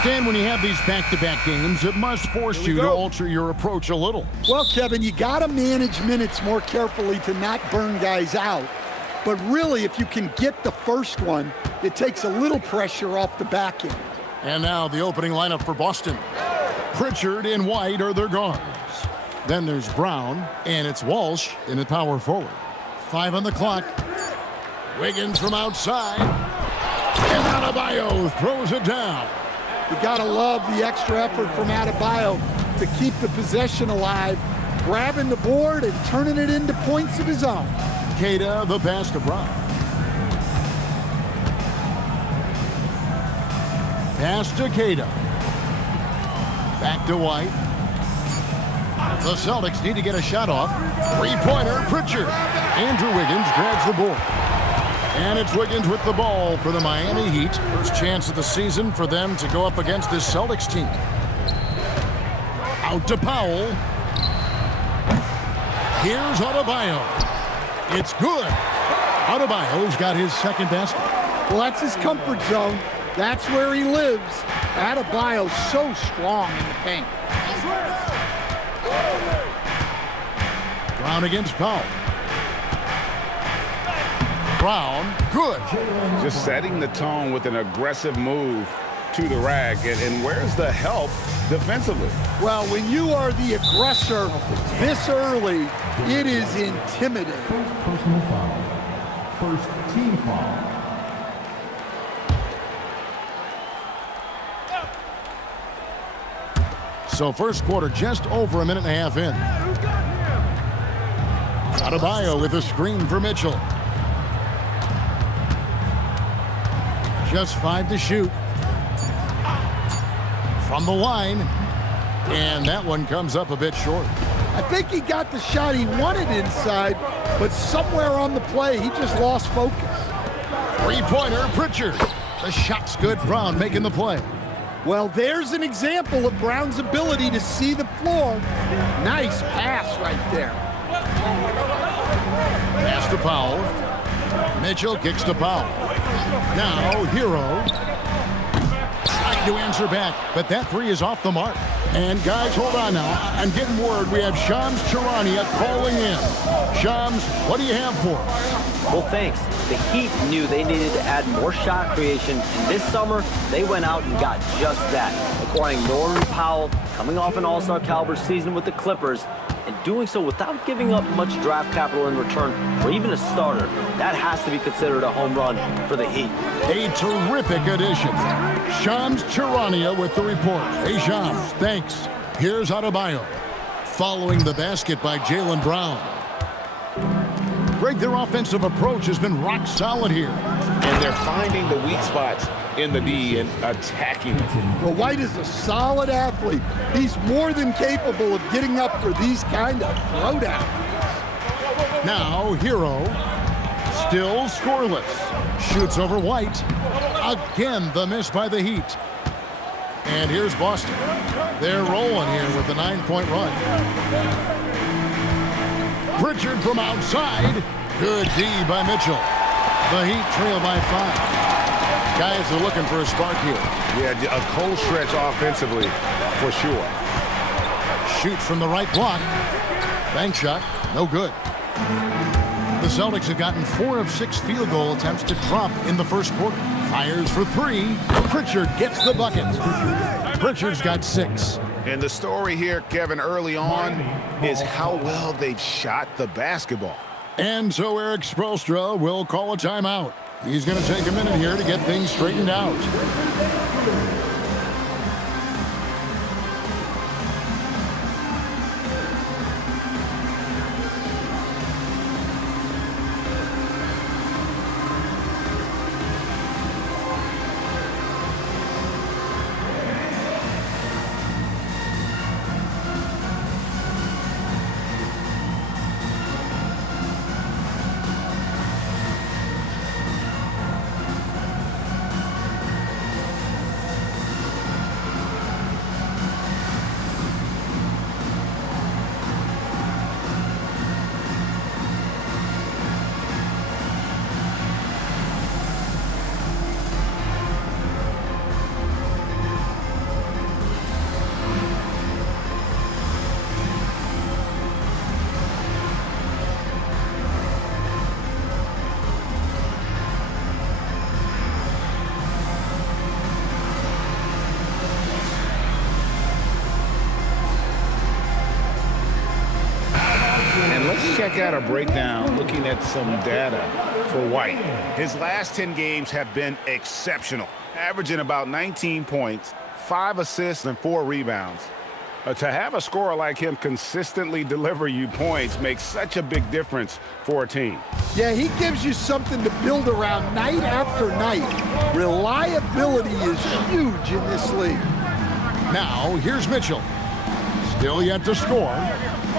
Stan, when you have these back-to-back games, it must force you to alter your approach a little. Well, Kevin, you got to manage minutes more carefully to not burn guys out. But really, if you can get the first one, it takes a little pressure off the back end. And now the opening lineup for Boston. Pritchard and White are their guards. Then there's Brown, and it's Walsh in the power forward. 5 on the clock. Wiggins from outside. And Adebayo throws it down. You got to love the extra effort from Adebayo to keep the possession alive, grabbing the board and turning it into points of his own. Queta, the pass to Brown. Pass to Queta. Back to White. The Celtics need to get a shot off. Three-pointer, Pritchard. Andrew Wiggins grabs the board. And it's Wiggins with the ball for the Miami Heat. First chance of the season for them to go up against this Celtics team. Out to Powell. Here's Adebayo. It's good. Adebayo's got his second basket. Well, that's his comfort zone. That's where he lives. Adebayo's so strong in the paint. Brown against Powell. Brown, good. Just setting the tone with an aggressive move to the rack. And where's the help defensively? Well, when you are the aggressor this early, it is intimidating. First personal foul. First team foul. So first quarter just over a minute and a half in. Adebayo with a screen for Mitchell. Just 5 to shoot. From the line. And that one comes up a bit short. I think he got the shot he wanted inside, but somewhere on the play, he just lost focus. Three-pointer, Pritchard. The shot's good. Brown making the play. Well, there's an example of Brown's ability to see the floor. Nice pass right there. Pass to Powell. Mitchell kicks to Powell. Now, Hero. Trying to answer back, but that three is off the mark. And guys, hold on now. I'm getting word we have Shams Charania calling in. Shams, what do you have for us? Well, thanks. The Heat knew they needed to add more shot creation, and this summer, they went out and got just that, acquiring Norman Powell, coming off an all-star caliber season with the Clippers, and doing so without giving up much draft capital in return or even a starter. That has to be considered a home run for the Heat. A terrific addition. Shams Charania with the report. Hey, Shams, thanks. Here's Adebayo. Following the basket by Jaylen Brown. Greg, their offensive approach has been rock solid here. And they're finding the weak spots in the D and attacking it. Well, White is a solid athlete. He's more than capable of getting up for these kind of throwdowns. Now, Hero, still scoreless. Shoots over White. Again, the miss by the Heat. And here's Boston. They're rolling here with a 9-point run. Pritchard from outside. Good D by Mitchell. The Heat trail by 5. Guys are looking for a spark here. Yeah, a cold stretch offensively, for sure. Shoots from the right block. Bank shot, no good. The Celtics have gotten 4 of 6 field goal attempts to drop in the first quarter. Fires for 3. Pritchard gets the bucket. Pritchard's got 6. And the story here, Kevin, early on is how well they've shot the basketball. And so Eric Spoelstra will call a timeout. He's going to take a minute here to get things straightened out. Let's check out a breakdown looking at some data for White. His last 10 games have been exceptional, averaging about 19 points, 5 assists, and 4 rebounds. To have a scorer like him consistently deliver you points makes such a big difference for a team. Yeah, he gives you something to build around night after night. Reliability is huge in this league. Now, here's Mitchell. Still yet to score.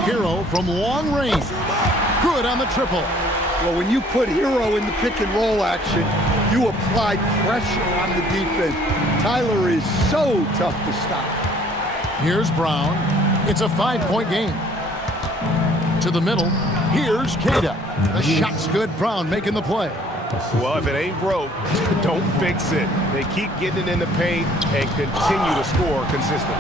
Hero from long range. Good on the triple. Well, when you put Hero in the pick and roll action, you apply pressure on the defense. Tyler is so tough to stop. Here's Brown. It's a 5-point game. To the middle. Here's Queta. The shot's good. Brown making the play. Well, if it ain't broke, don't fix it. They keep getting it in the paint and continue to score consistently.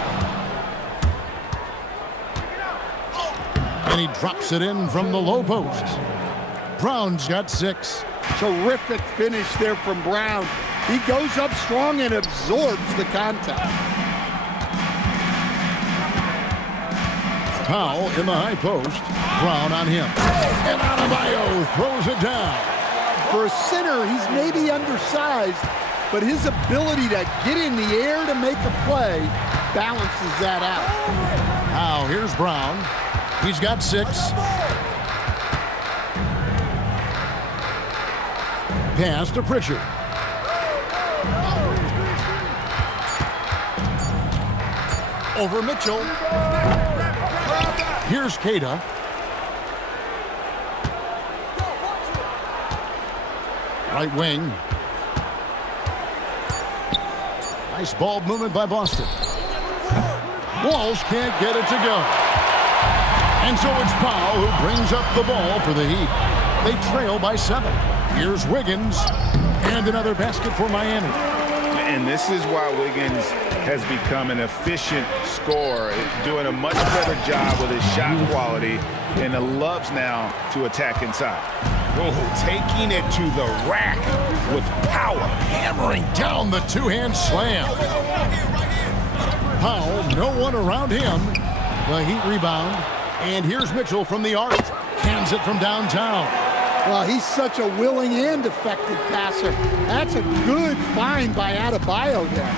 And he drops it in from the low post. Brown's got 6. Terrific finish there from Brown. He goes up strong and absorbs the contact. Powell in the high post. Brown on him. And Adebayo throws it down. For a center, he's maybe undersized, but his ability to get in the air to make a play balances that out. Now, here's Brown. He's got 6. Pass to Pritchard. Over Mitchell. Here's Queta. Right wing. Nice ball movement by Boston. Walsh can't get it to go. And so it's Powell who brings up the ball for the Heat. They trail by 7. Here's Wiggins. And another basket for Miami. And this is why Wiggins has become an efficient scorer, doing a much better job with his shot quality, and loves now to attack inside. Oh, taking it to the rack with power, hammering down the two-hand slam. Powell, no one around him. The Heat rebound, and here's Mitchell from the arc. Cans it from downtown. Well, he's such a willing and effective passer. That's a good find by Adebayo there.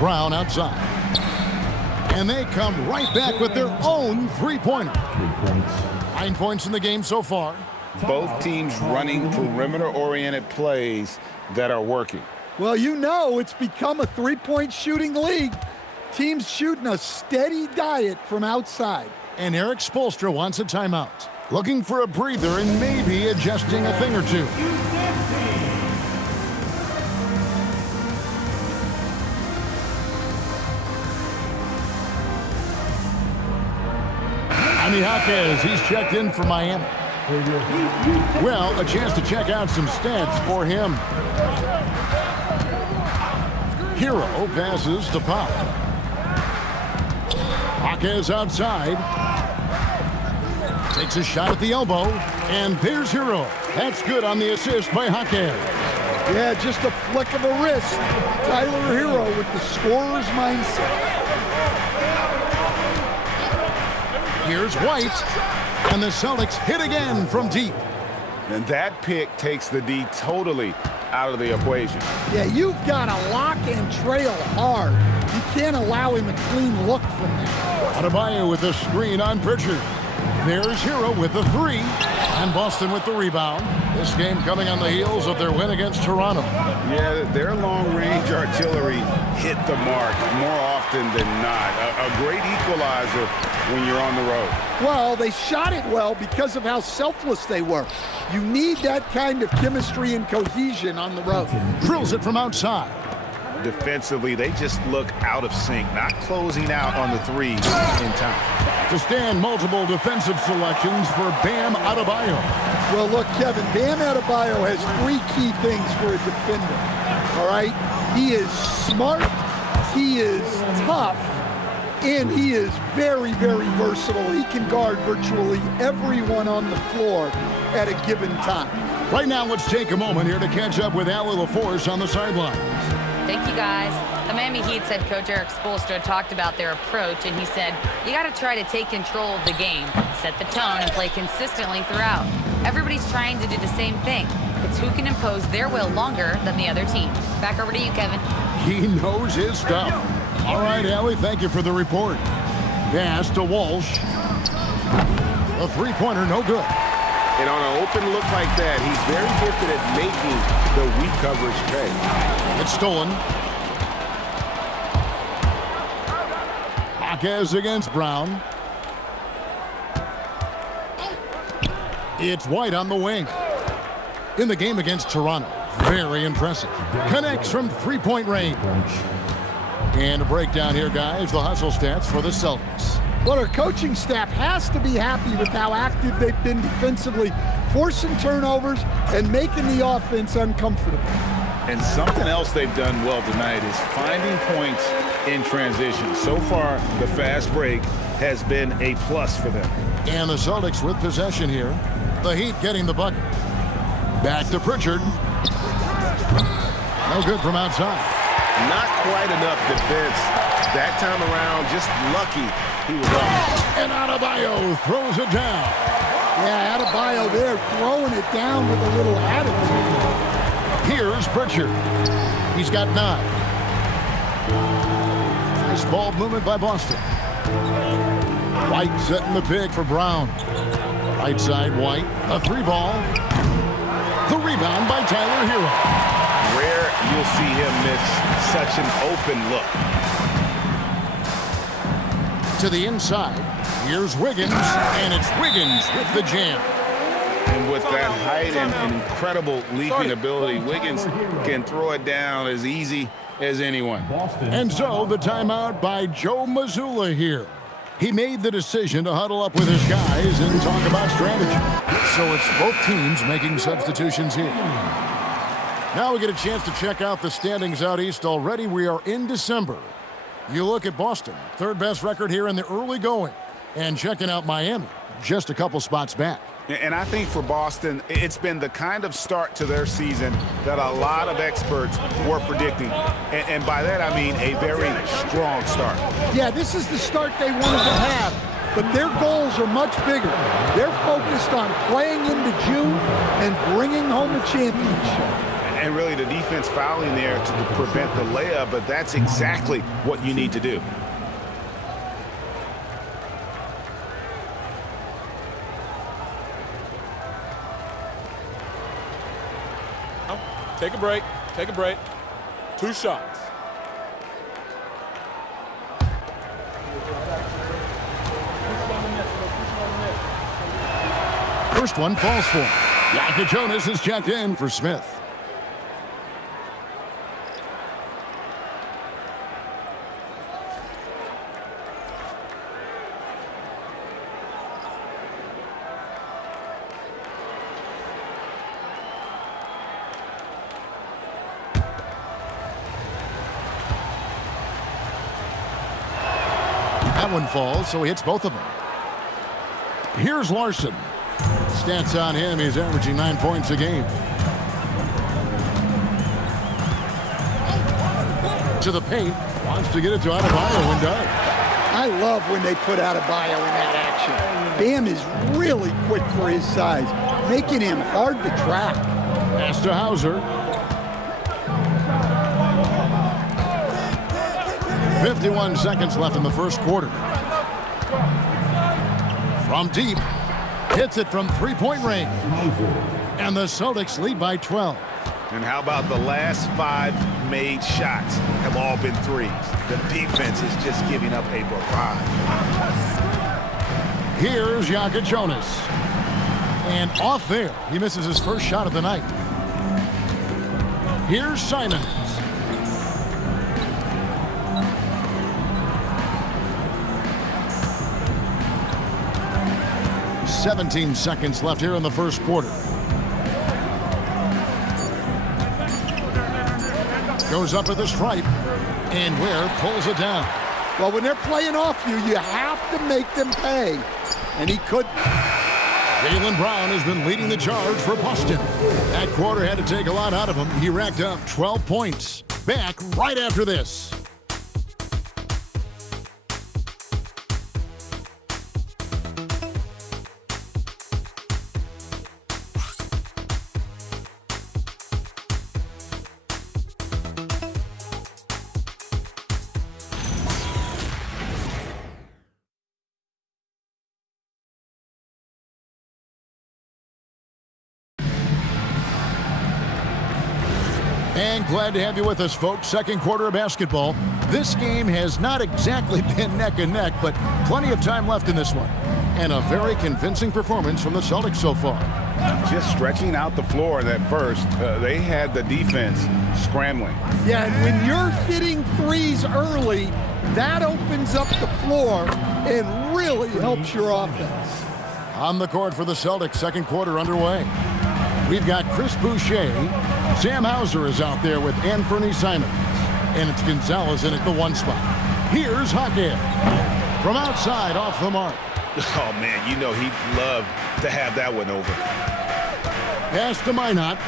Brown outside. And they come right back with their own three-pointer. 3 points. 9 points in the game so far. Both teams running perimeter-oriented plays that are working. Well, you know it's become a three-point shooting league. Teams shooting a steady diet from outside. And Eric Spoelstra wants a timeout. Looking for a breather and maybe adjusting a thing or two. Jaime Jaquez, he's checked in for Miami. Well, a chance to check out some stats for him. Hero passes to Powell. Jaquez outside. Takes a shot at the elbow, and there's Hero. That's good on the assist by Jaquez. Yeah, just a flick of a wrist. Tyler Hero with the scorer's mindset. Here's White, and the Celtics hit again from deep. And that pick takes the D totally out of the equation. Yeah, you've got to lock and trail hard. You can't allow him a clean look from there. Adebayo with the screen on Pritchard. There's Hero with the 3, and Boston with the rebound. This game coming on the heels of their win against Toronto. Yeah, their long-range artillery hit the mark more often than not. A great equalizer when you're on the road. Well, they shot it well because of how selfless they were. You need that kind of chemistry and cohesion on the road. Drills it from outside. Defensively, they just look out of sync, not closing out on the 3 in time. To stand multiple defensive selections for Bam Adebayo. Well, look, Kevin, Bam Adebayo has 3 key things for a defender, all right? He is smart, he is tough, and he is very, very versatile. He can guard virtually everyone on the floor at a given time. Right now, let's take a moment here to catch up with Al LaForce on the sidelines. Thank you, guys. The Miami Heat's head coach Eric Spoelstra talked about their approach, and he said, you got to try to take control of the game, set the tone, and play consistently throughout. Everybody's trying to do the same thing. It's who can impose their will longer than the other team. Back over to you, Kevin. He knows his stuff. All right, Allie, thank you for the report. Pass to Walsh. A three-pointer, no good. And on an open look like that, he's very gifted at making the weak coverage pay. It's stolen. Jaquez against Brown. It's White on the wing. In the game against Toronto, very impressive. Connects from three-point range. And a breakdown here, guys. The hustle stats for the Celtics. Well, our coaching staff has to be happy with how active they've been defensively, forcing turnovers and making the offense uncomfortable. And something else they've done well tonight is finding points in transition. So far, the fast break has been a plus for them. And the Celtics with possession here. The Heat getting the bucket. Back to Pritchard. No good from outside. Not quite enough defense that time around. Just lucky he was off. And Adebayo throws it down. Yeah, Adebayo there throwing it down with a little attitude. Here's Pritchard. He's got 9. Nice ball movement by Boston. White setting the pick for Brown. Right side, White. A 3-ball. The rebound by Tyler Hero. Rare you'll see him miss such an open look. To the inside. Here's Wiggins. And it's Wiggins with the jam. And with that height and incredible leaping ability, Wiggins can throw it down as easy as anyone. And so the timeout by Joe Mazzulla here. He made the decision to huddle up with his guys and talk about strategy. So it's both teams making substitutions here. Now we get a chance to check out the standings out east already. We are in December. You look at Boston, third best record here in the early going. And checking out Miami, just a couple spots back. And I think for Boston, it's been the kind of start to their season that a lot of experts were predicting. And by that, I mean a very strong start. Yeah, this is the start they wanted to have, but their goals are much bigger. They're focused on playing into June and bringing home a championship. And really the defense fouling there to prevent the layup, but that's exactly what you need to do. Take a break. Take a break. 2 shots. First one falls for him. Yaka Jonas is checked in for Smith. That one falls, so he hits both of them. Here's Larson. Stats on him, he's averaging 9 points a game. To the paint, wants to get it to Adebayo and does. I love when they put Adebayo in that action. Bam is really quick for his size, making him hard to track. Pass to Hauser. 51 seconds left in the first quarter. From deep, hits it from three-point range. And the Celtics lead by 12. And how about the last 5 made shots have all been threes? The defense is just giving up a barrage. Here's Yaka Jonas. And off there, he misses his first shot of the night. Here's Simons. 17 seconds left here in the first quarter. Goes up at the stripe, and Ware pulls it down. Well, when they're playing off you, you have to make them pay, and he couldn't. Jaylen Brown has been leading the charge for Boston. That quarter had to take a lot out of him. He racked up 12 points. Back right after this. And glad to have you with us, folks. Second quarter of basketball. This game has not exactly been neck and neck, but plenty of time left in this one. And a very convincing performance from the Celtics so far. Just stretching out the floor in that first. They had the defense scrambling. Yeah, and when you're hitting threes early, that opens up the floor and really helps your offense. On the court for the Celtics, second quarter underway. We've got Chris Boucher. Sam Hauser is out there with Anthony Simons. And it's Gonzalez in at the 1 spot. Here's Hackett. From outside, off the mark. Oh, man, you know he'd love to have that one over. Pass to Minot.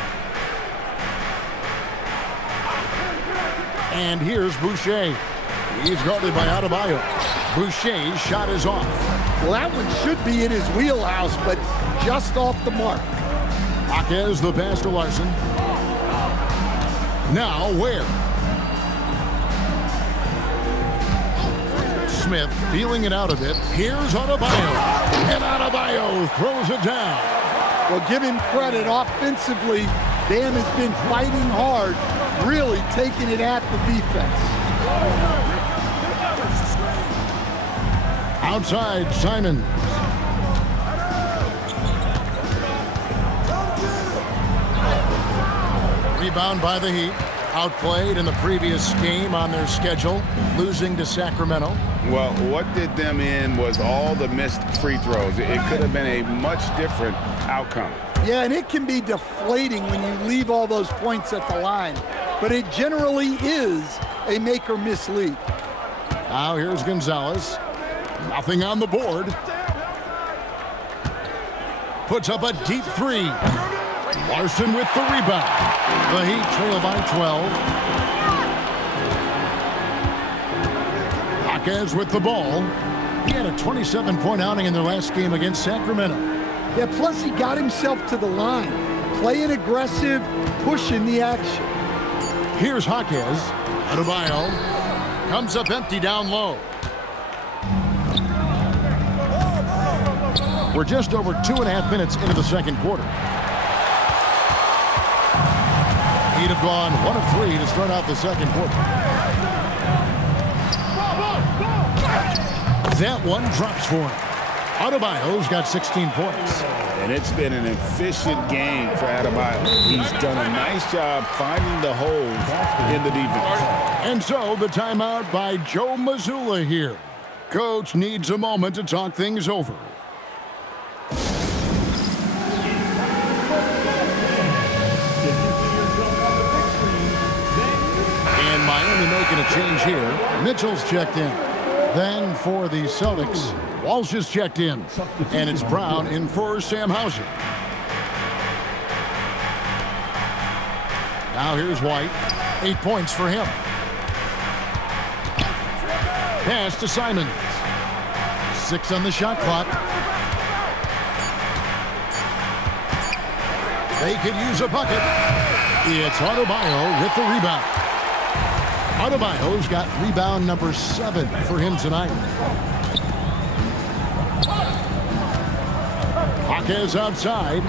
And here's Boucher. He's guarded by Adebayo. Boucher's shot is off. Well, that one should be in his wheelhouse, but just off the mark. Jaquez the pass to Larson. Now where? Smith feeling it out a bit. Here's Adebayo. And Adebayo throws it down. Well, give him credit. Offensively, Bam has been fighting hard, really taking it at the defense. Outside, Simons. Rebound by the Heat. Outplayed in the previous game on their schedule, losing to Sacramento. Well, what did them in was all the missed free throws. It could have been a much different outcome. Yeah, and it can be deflating when you leave all those points at the line. But it generally is a make or miss league. Now here's Gonzalez. Nothing on the board. Puts up a deep three. Larson with the rebound. The Heat trail by 12. Jaquez with the ball. He had a 27-point outing in their last game against Sacramento. Yeah, plus he got himself to the line. Playing aggressive, pushing the action. Here's Jaquez. Adebayo comes up empty down low. We're just over 2.5 minutes into the second quarter. He'd have gone 1 of 3 to start out the second quarter. That one drops for him. Adebayo's got 16 points. And it's been an efficient game for Adebayo. He's done a nice job finding the holes in the defense. And so the timeout by Joe Mazzulla here. Coach needs a moment to talk things over. And Miami making a change here. Mitchell's checked in. Then for the Celtics, Walsh is checked in. And it's Brown in for Sam Hauser. Now here's White. 8 points for him. Pass to Simons. 6 on the shot clock. They could use a bucket. It's Adebayo with the rebound. Adebayo's got rebound number 7 for him tonight. Jaquez outside.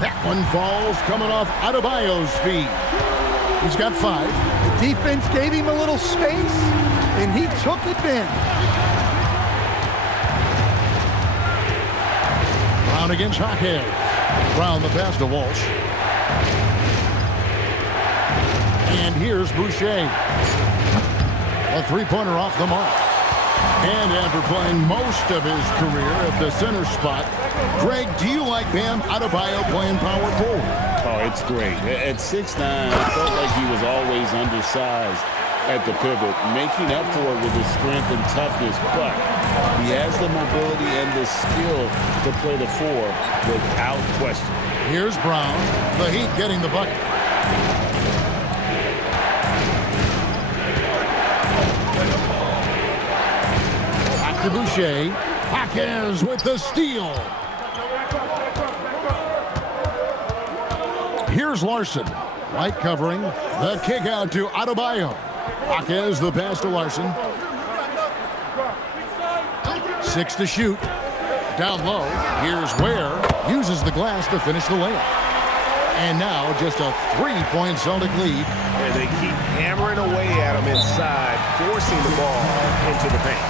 That one falls coming off Adebayo's feet. He's got 5. The defense gave him a little space, and he took advantage. Brown against Jaquez. Brown the pass to Walsh. And here's Boucher. A three-pointer off the mark. And after playing most of his career at the center spot, Greg, do you like Bam Adebayo playing power forward? Oh, it's great. At 6'9", it felt like he was always undersized at the pivot, making up for it with his strength and toughness, but he has the mobility and the skill to play the 4 without question. Here's Brown. The Heat getting the bucket. to Boucher. Jaquez with the steal. Here's Larson. White covering. The kick out to Adebayo. Jaquez the pass to Larson. 6 to shoot. Down low. Here's Ware. Uses the glass to finish the layup. And now just a 3-point Celtic lead. And they keep hammering away at him inside, forcing the ball into the paint.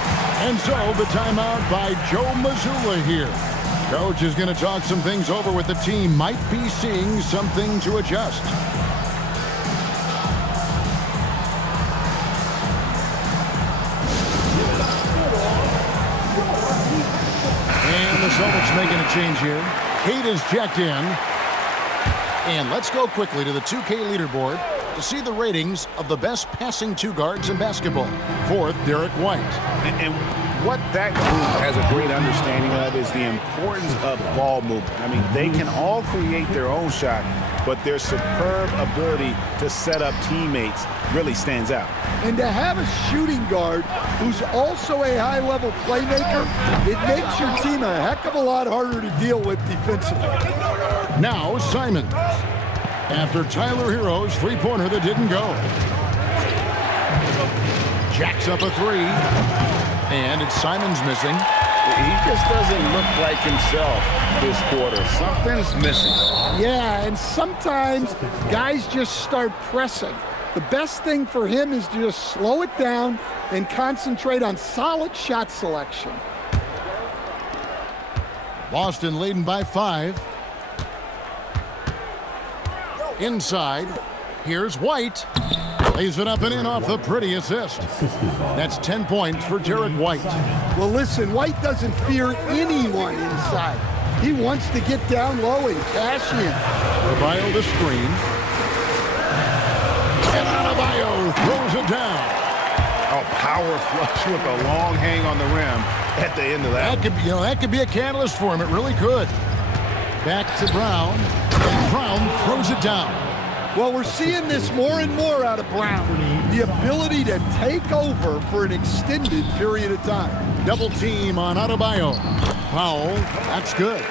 And so the timeout by Joe Mazzulla here. Coach is going to talk some things over with the team. Might be seeing something to adjust. And the Celtics making a change here. Kate is checked in. And let's go quickly to the 2K leaderboard to see the ratings of the best passing two guards in basketball. 4th, Derek White. And what that group has a great understanding of is the importance of ball movement. I mean, they can all create their own shot, but their superb ability to set up teammates really stands out. And to have a shooting guard who's also a high-level playmaker, it makes your team a heck of a lot harder to deal with defensively. Now Simons. After Tyler Hero's three-pointer that didn't go. Jacks up a three. And it's Simons missing. He just doesn't look like himself this quarter. Something's missing. Yeah, and sometimes guys just start pressing. The best thing for him is to just slow it down and concentrate on solid shot selection. Boston leading by 5. Inside, here's White. Lays it up and in off the pretty assist. That's 10 points for Derek White. Well, listen, White doesn't fear anyone inside. He wants to get down low and cash in. Adebayo the screen. And Adebayo throws it down. Oh, power flush with a long hang on the rim at the end of that. That could be a catalyst for him. It really could. Back to Brown. And Brown throws it down. Well, we're seeing this more and more out of Brown. The ability to take over for an extended period of time. Double team on Adebayo. Powell, that's good.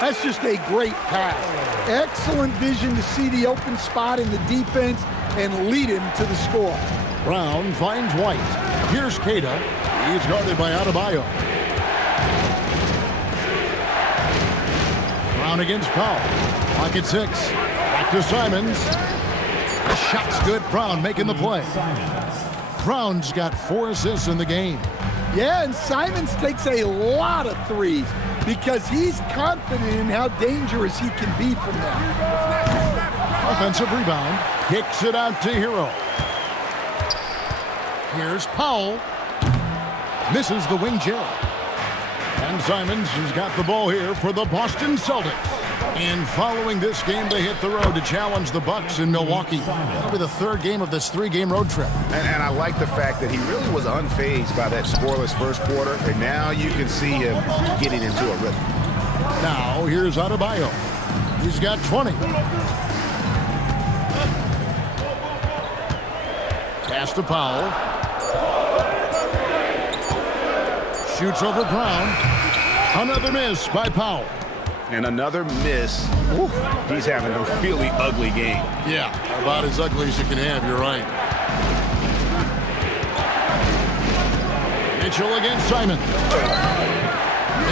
That's just a great pass. Excellent vision to see the open spot in the defense and lead him to the score. Brown finds White. Here's Queta. He's guarded by Adebayo. Brown against Powell. Pocket 6. Back to Simons. The shot's good. Brown making the play. Brown's got 4 assists in the game. Yeah, and Simons takes a lot of threes because he's confident in how dangerous he can be from there. Offensive rebound. Kicks it out to Hero. Here's Powell. Misses the wing jab. And Simons has got the ball here for the Boston Celtics. And following this game, they hit the road to challenge the Bucks in Milwaukee. That'll be the 3rd game of this 3-game road trip. And I like the fact that he really was unfazed by that scoreless first quarter. And now you can see him getting into a rhythm. Now, here's Adebayo. He's got 20. Pass to Powell. Shoots over Brown. Another miss by Powell. And another miss. Ooh, he's having a really ugly game. Yeah, about as ugly as you can have, you're right. Mitchell against Simon.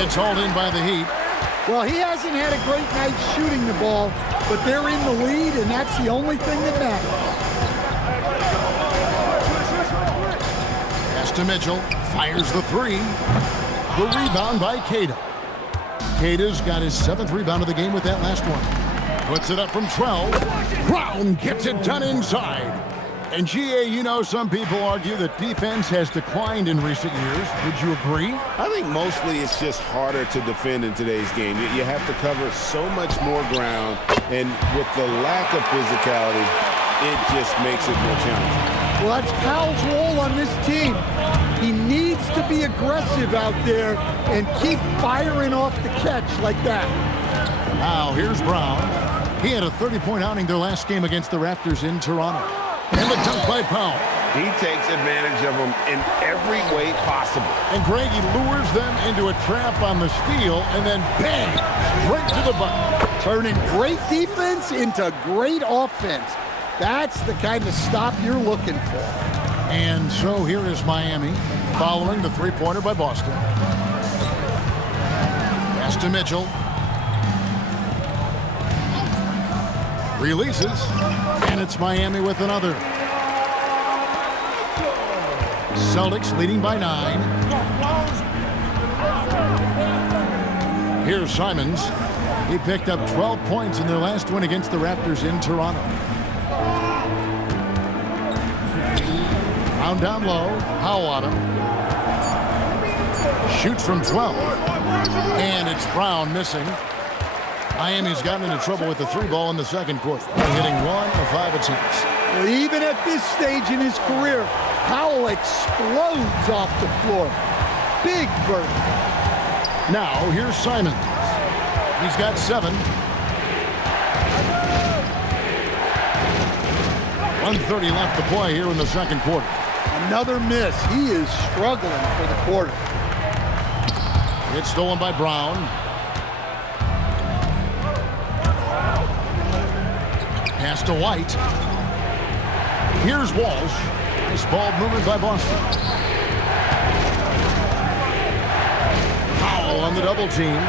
It's hauled in by the Heat. Well, he hasn't had a great night shooting the ball, but they're in the lead, and that's the only thing that matters. Pass to Mitchell. Fires the 3. The rebound by Queta. Queta's got his 7th rebound of the game with that last one. Puts it up from 12. Brown gets it done inside. And GA, you know, some people argue that defense has declined in recent years. Would you agree? I think mostly it's just harder to defend in today's game. You have to cover so much more ground, and with the lack of physicality, it just makes it more challenging. Well, that's Powell's role on this team. He needs to be aggressive out there and keep firing off the catch like that. Now, here's Brown. He had a 30-point outing their last game against the Raptors in Toronto. And the dunk by Powell. He takes advantage of them in every way possible. And Greg, he lures them into a trap on the steal, and then bang, straight to the bucket. Turning great defense into great offense. That's the kind of stop you're looking for. And so here is Miami following the three-pointer by Boston. Pass to Mitchell. Releases, and it's Miami with another. Celtics leading by 9. Here's Simons. He picked up 12 points in their last win against the Raptors in Toronto. Round down low. Howell on him. Shoots from 12. And it's Brown missing. Miami's gotten into trouble with the three ball in the second quarter, hitting 1 of 5 attempts. Well, even at this stage in his career, Howell explodes off the floor. Big bird. Now, here's Simons. He's got 7. 1:30 left to play here in the second quarter. Another miss. He is struggling for the quarter. It's stolen by Brown. Pass to White. Here's Walsh. Nice ball movement by Boston. Powell on the double team.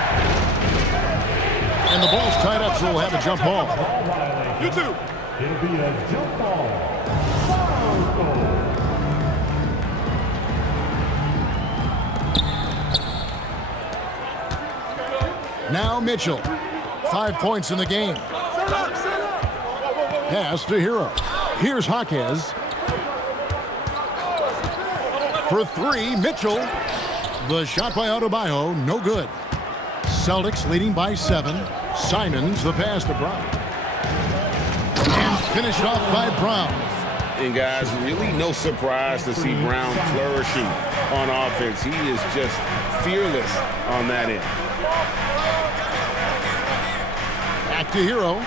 And the ball's tied up, so we'll have a jump ball. You too. It'll be a jump ball. Now Mitchell. 5 points in the game. Pass to Hero. Here's Jaquez. For 3, Mitchell. The shot by Adebayo, no good. Celtics leading by 7. Simons, the pass to Brown. And finished off by Brown. And guys, really no surprise to see Brown flourishing on offense. He is just fearless on that end. Back to Hero.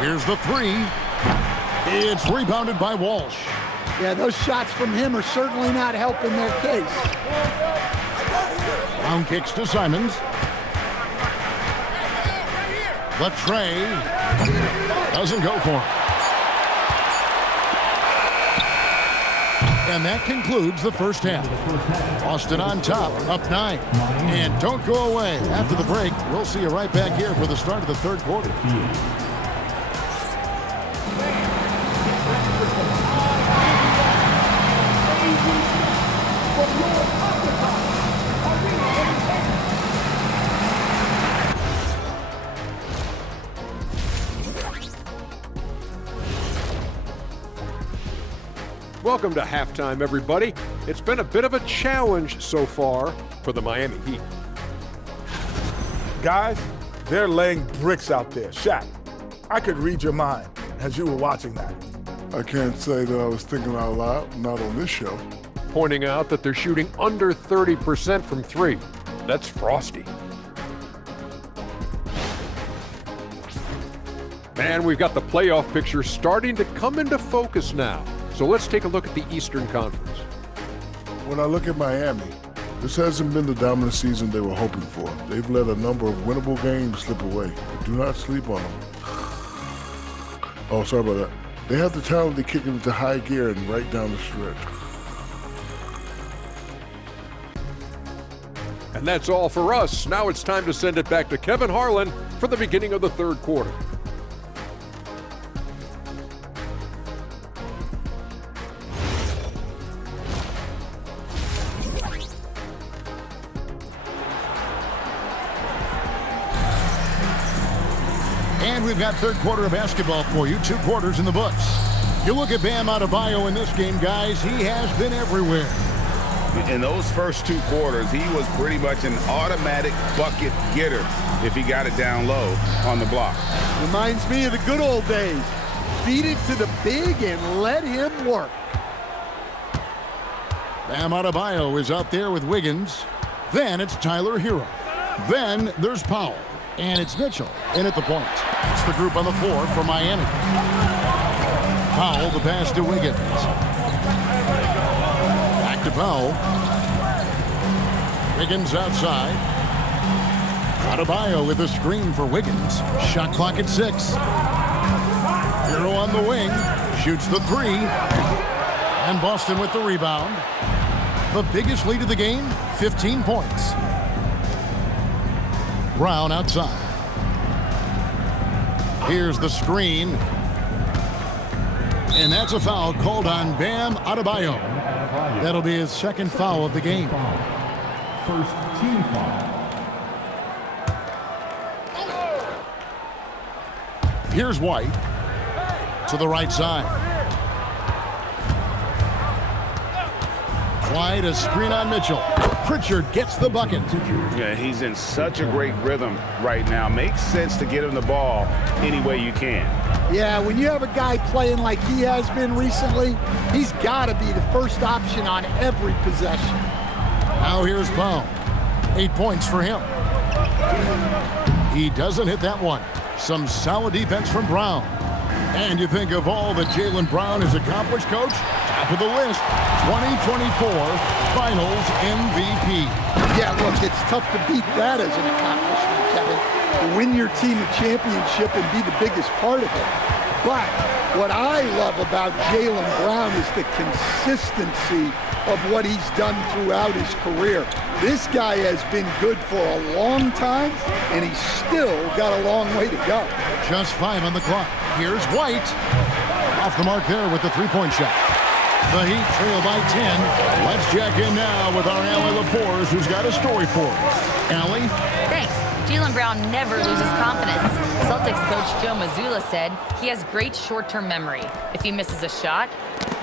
Here's the 3. It's rebounded by Walsh. Yeah, those shots from him are certainly not helping their case. Brown kicks to Simons. But Trey doesn't go for it. And that concludes the first half. Boston on top, up 9. And don't go away. After the break, we'll see you right back here for the start of the third quarter. Welcome to halftime, everybody. It's been a bit of a challenge so far for the Miami Heat. Guys, they're laying bricks out there. Shaq, I could read your mind as you were watching that. I can't say that I was thinking out loud, not on this show. Pointing out that they're shooting under 30% from 3. That's frosty. And we've got the playoff picture starting to come into focus now. So let's take a look at the Eastern Conference. When I look at Miami, this hasn't been the dominant season they were hoping for. They've let a number of winnable games slip away. Do not sleep on them. Oh, sorry about that. They have the talent to kick it into high gear and right down the stretch. And that's all for us. Now it's time to send it back to Kevin Harlan for the beginning of the third quarter. And we've got third quarter of basketball for you. 2 quarters in the books. You look at Bam Adebayo in this game, guys. He has been everywhere. In those first 2 quarters, he was pretty much an automatic bucket getter if he got it down low on the block. Reminds me of the good old days. Feed it to the big and let him work. Bam Adebayo is out there with Wiggins. Then it's Tyler Hero. Then there's Powell. And it's Mitchell in at the point. It's the group on the floor for Miami. Powell, the pass to Wiggins. Back to Powell. Wiggins outside. Adebayo with a screen for Wiggins. Shot clock at 6. Hero on the wing. Shoots the 3. And Boston with the rebound. The biggest lead of the game, 15 points. Brown outside. Here's the screen. And that's a foul called on Bam Adebayo. That'll be his second foul of the game. First team foul. Here's White to the right side. White, a screen on Mitchell. Pritchard gets the bucket. Yeah, he's in such a great rhythm right now. Makes sense to get him the ball any way you can. Yeah, when you have a guy playing like he has been recently, he's got to be the first option on every possession. Now here's Powell. 8 points for him. He doesn't hit that one. Some solid defense from Brown. And you think of all that Jaylen Brown has accomplished, Coach? Top of the list, 2024 Finals MVP. Yeah, look, it's tough to beat that as an accomplishment, Kevin. To win your team a championship and be the biggest part of it. But what I love about Jaylen Brown is the consistency of what he's done throughout his career. This guy has been good for a long time, and he's still got a long way to go. Just 5 on the clock. Here's White. Off the mark there with the three-point shot. The Heat trail by 10. Let's check in now with our Allie LaForce, who's got a story for us. Allie? Thanks. Jaylen Brown never loses confidence. Celtics coach Joe Mazzulla said he has great short-term memory. If he misses a shot,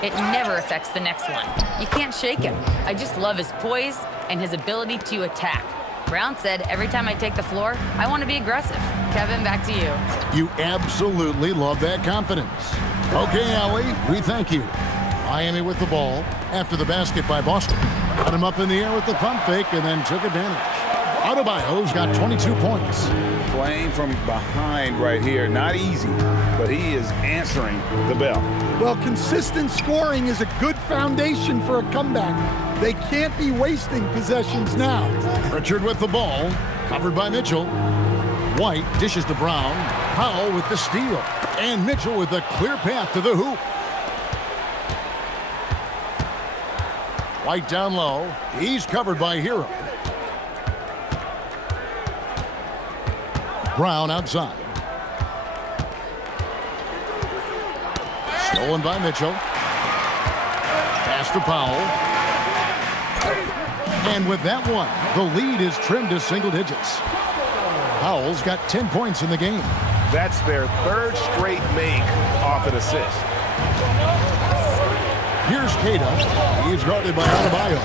it never affects the next one. You can't shake him. I just love his poise and his ability to attack. Brown said, every time I take the floor, I want to be aggressive. Kevin, back to you. You absolutely love that confidence. Okay, Allie, we thank you. Miami with the ball after the basket by Boston. Got him up in the air with the pump fake and then took advantage. Adebayo's got 22 points. Playing from behind right here, not easy, but he is answering the bell. Well, consistent scoring is a good foundation for a comeback. They can't be wasting possessions now. Pritchard with the ball, covered by Mitchell. White dishes to Brown. Powell with the steal. And Mitchell with a clear path to the hoop. White down low. He's covered by Hero. Brown outside. Stolen by Mitchell. Pass to Powell. And with that one, the lead is trimmed to single digits. Powell's got 10 points in the game. That's their third straight make off an assist. Here's Keita. He's guarded by Adebayo.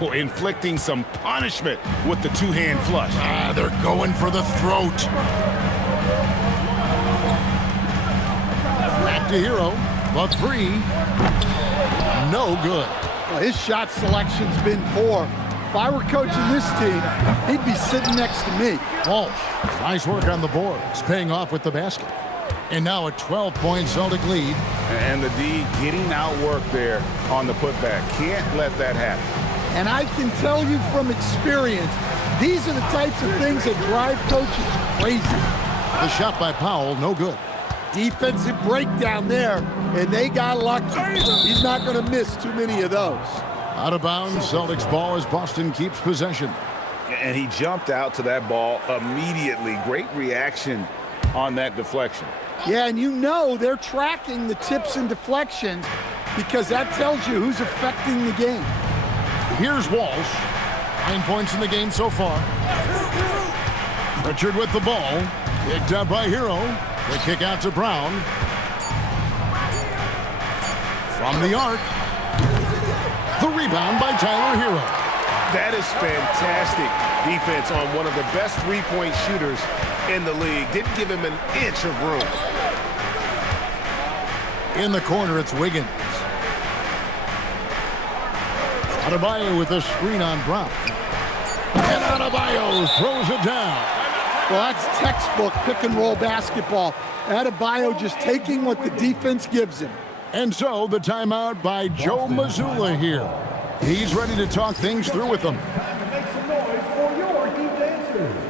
Oh, inflicting some punishment with the two-hand flush. They're going for the throat. Back to Hero. The 3. No good. Well, his shot selection's been poor. If I were coaching this team, he'd be sitting next to me. Walsh, nice work on the boards, paying off with the basket. And now a 12-point Celtic lead. And the D getting outworked there on the putback. Can't let that happen. And I can tell you from experience, these are the types of things that drive coaches crazy. The shot by Powell, no good. Defensive breakdown there, and they got lucky. He's not going to miss too many of those. Out of bounds, Celtics ball as Boston keeps possession. And he jumped out to that ball immediately. Great reaction on that deflection. Yeah, and you know they're tracking the tips and deflections because that tells you who's affecting the game. Here's Walsh. 9 points in the game so far. Pritchard with the ball. Picked up by Hero. The kick out to Brown. From the arc. The rebound by Tyler Hero. That is fantastic defense on one of the best three-point shooters in the league. Didn't give him an inch of room. In the corner, it's Wiggins. Adebayo with a screen on Brown. And Adebayo throws it down. Well, that's textbook pick-and-roll basketball. Adebayo just taking what the defense gives him. And so the timeout by Joe Mazzulla here. He's ready to talk things through with them. Make some noise for your Heat dancers.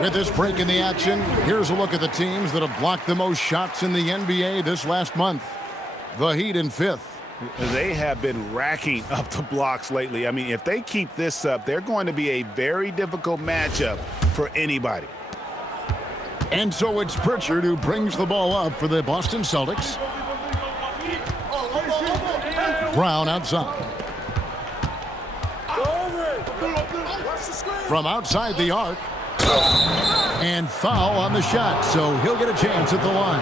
With this break in the action, here's a look at the teams that have blocked the most shots in the NBA this last month. The Heat in 5th. They have been racking up the blocks lately. I mean, if they keep this up, they're going to be a very difficult matchup for anybody. And so it's Pritchard who brings the ball up for the Boston Celtics. Brown outside. From outside the arc. And foul on the shot, so he'll get a chance at the line.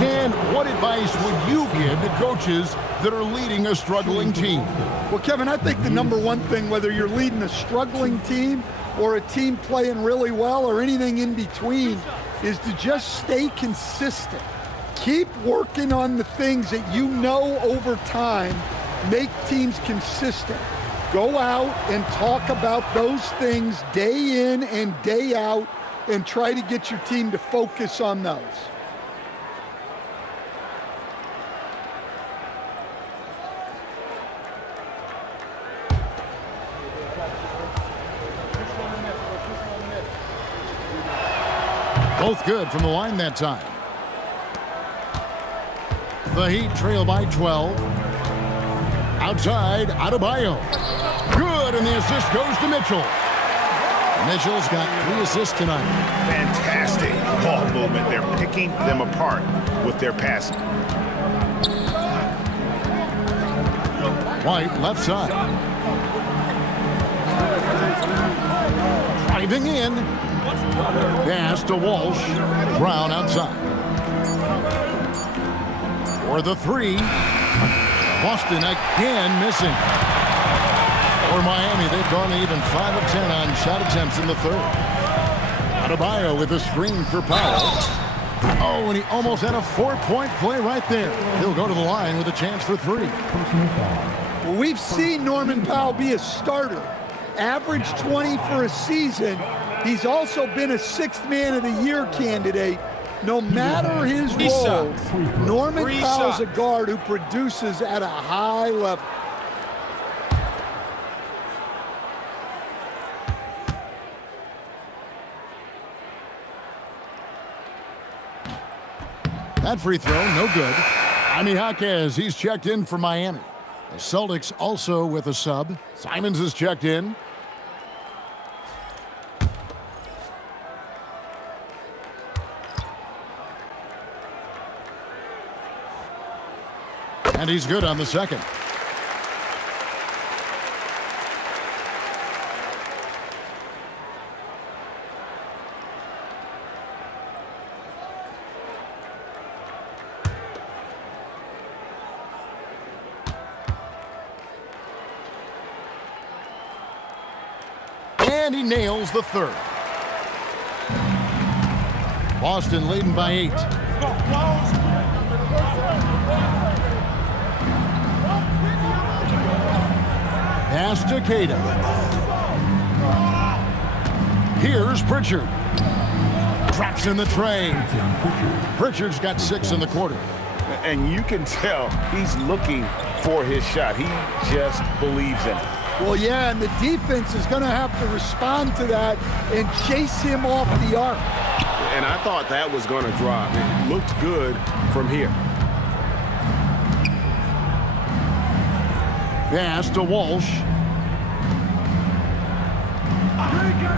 Dan, what advice would you give to coaches that are leading a struggling team? Well, Kevin, I think the number one thing, whether you're leading a struggling team or a team playing really well or anything in between, is to just stay consistent. Keep working on the things that you know over time make teams consistent. Go out and talk about those things day in and day out and try to get your team to focus on those. Both good from the line that time. The Heat trail by 12. Outside, Adebayo. Good, and the assist goes to Mitchell. Mitchell's got 3 assists tonight. Fantastic ball movement. They're picking them apart with their passing. White, left side. Driving in. Pass to Walsh. Brown outside. For the 3. Boston again missing. For Miami, they've gone even 5 of 10 on shot attempts in the 3rd. Adebayo with a screen for Powell. Oh, and he almost had a 4-point play right there. He'll go to the line with a chance for 3. Well, we've seen Norman Powell be a starter. Average 20 for a season. He's also been a 6th Man of the Year candidate. No matter his role, Norman Powell's a guard who produces at a high level. That free throw, no good. Jaime Jaquez, he's checked in for Miami. The Celtics also with a sub. Simons is checked in. And he's good on the second. And he nails the 3rd. Boston leading by 8. Pass to Queta. Here's Pritchard. Traps in the tray. Pritchard's got 6 in the quarter. And you can tell he's looking for his shot. He just believes in it. Well, yeah, and the defense is going to have to respond to that and chase him off the arc. And I thought that was going to drop. It looked good from here. Pass to Walsh.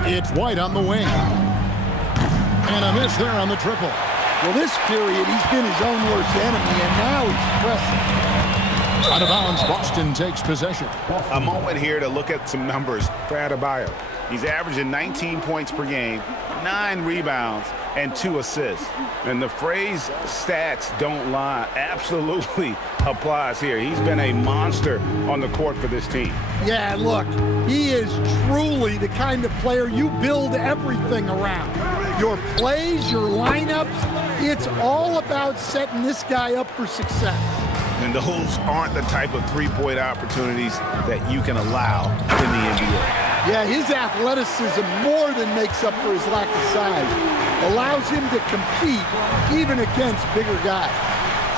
It's White on the wing. And a miss there on the triple. Well, this period, he's been his own worst enemy, and now he's pressing. Out of bounds, Boston takes possession. A moment here to look at some numbers for Adebayo. He's averaging 19 points per game, 9 rebounds, and 2 assists. And the phrase stats don't lie absolutely applies here. He's been a monster on the court for this team. Yeah, look, he is truly the kind of player you build everything around. Your plays, your lineups, it's all about setting this guy up for success. And those aren't the type of three-point opportunities that you can allow in the NBA. Yeah, his athleticism more than makes up for his lack of size. Allows him to compete even against bigger guys.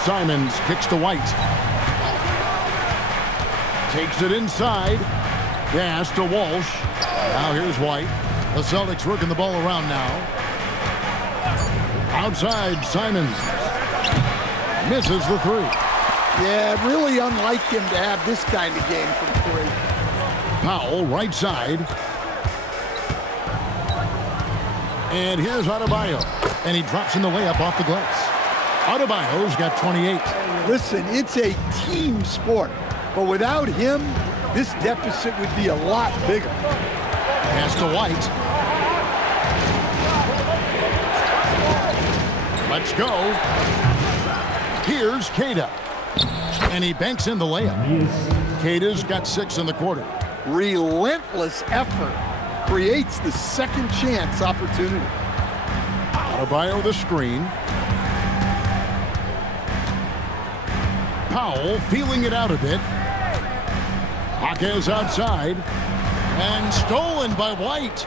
Simons kicks to White. Takes it inside. Pass to Walsh. Now here's White. The Celtics working the ball around now. Outside, Simons. Misses the three. Yeah, really unlike him to have this kind of game from three. Powell, right side. And here's Adebayo. And he drops in the layup off the glass. Adebayo's got 28. Listen, it's a team sport. But without him, this deficit would be a lot bigger. Pass to White. Let's go. Here's Queta. And he banks in the layup. Queta's got 6 in the quarter. Relentless effort creates the second chance opportunity. Adebayo the screen. Powell feeling it out a bit. Jaquez outside. And stolen by White.